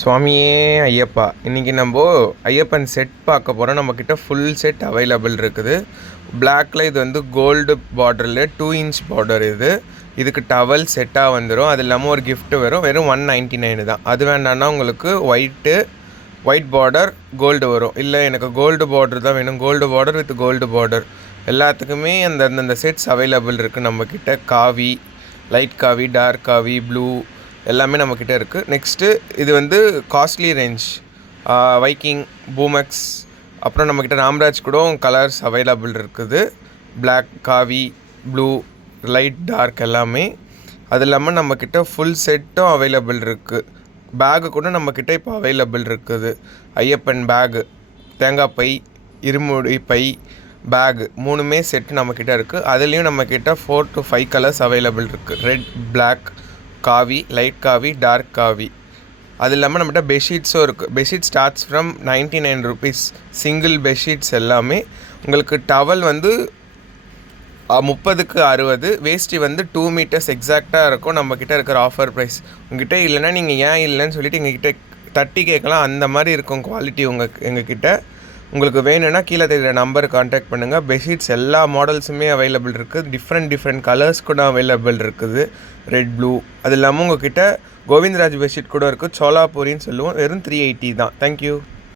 சுவாமியே ஐயப்பா! இன்றைக்கி நம்ம ஐயப்பன் செட் பார்க்க போகிறோம். நம்மக்கிட்ட ஃபுல் செட் அவைலபிள் இருக்குது. பிளாக்கில் இது வந்து கோல்டு பார்டரில் 2 இன்ச் பார்டர் இது. இதுக்கு டவல் செட்டாக வந்துடும். அது இல்லாமல் ஒரு gift வரும். வெறும் 199 தான். அது வேண்டான்னா உங்களுக்கு ஒயிட் பார்டர் கோல்டு வரும். இல்லை எனக்கு கோல்டு பார்டர் தான் வேணும், gold border with gold border எல்லாத்துக்குமே அந்தந்த செட்ஸ் அவைலபிள் இருக்குது நம்மக்கிட்ட. காவி, லைட் காவி, டார்க் காவி, ப்ளூ எல்லாமே நம்மக்கிட்ட இருக்குது. நெக்ஸ்ட்டு இது வந்து காஸ்ட்லி ரேஞ்ச் வைக்கிங், பூமெக்ஸ், அப்புறம் நம்மக்கிட்ட ராம்ராஜ் கூட கலர்ஸ் அவைலபிள் இருக்குது. பிளாக், காவி, ப்ளூ, லைட், டார்க் எல்லாமே. அது இல்லாமல் நம்மக்கிட்ட ஃபுல் செட்டும் அவைலபிள் இருக்குது. பேகு கூட நம்மக்கிட்ட இப்போ அவைலபிள் இருக்குது. ஐயப்பன் பேகு, தேங்காய் பை, இருமுடி பை, பேகு 3மே செட்டு நம்மக்கிட்ட இருக்குது. அதுலேயும் நம்மக்கிட்ட 4 to 5 கலர்ஸ் அவைலபிள் இருக்குது. ரெட், பிளாக், காவி, லைட் காவி, டார்க் காவி. அது இல்லாமல் நம்மகிட்ட பெட்ஷீட்ஸும் இருக்குது. Bedsheet starts from 99 rupees. Single bedsheets எல்லாமே. உங்களுக்கு டவல் வந்து 30க்கு 60, வேஷ்டி வந்து 2 meters எக்ஸாக்டாக இருக்கும். நம்மக்கிட்ட இருக்கிற ஆஃபர் ப்ரைஸ். உங்ககிட்ட இல்லைன்னா நீங்கள் ஏன் இல்லைன்னு சொல்லிவிட்டு எங்ககிட்ட தட்டி கேட்கலாம். அந்த மாதிரி இருக்கும் குவாலிட்டி எங்ககிட்ட. உங்களுக்கு வேணும்னா கீழே தெரியுற நம்பருக்கு கான்டாக்ட் பண்ணுங்கள். பெட்ஷீட்ஸ் எல்லா மாடல்ஸுமே அவைலபிள் இருக்குது. டிஃப்ரெண்ட் கலர்ஸ் கூட அவைலபிள் இருக்குது. Red, blue. அது இல்லாமல் உங்கள்கிட்ட கோவிந்தராஜ் பெட்ஷீட் கூட இருக்குது. சோலாபூரின்னு சொல்லுவோம். வெறும் 380 தான். தேங்க்யூ.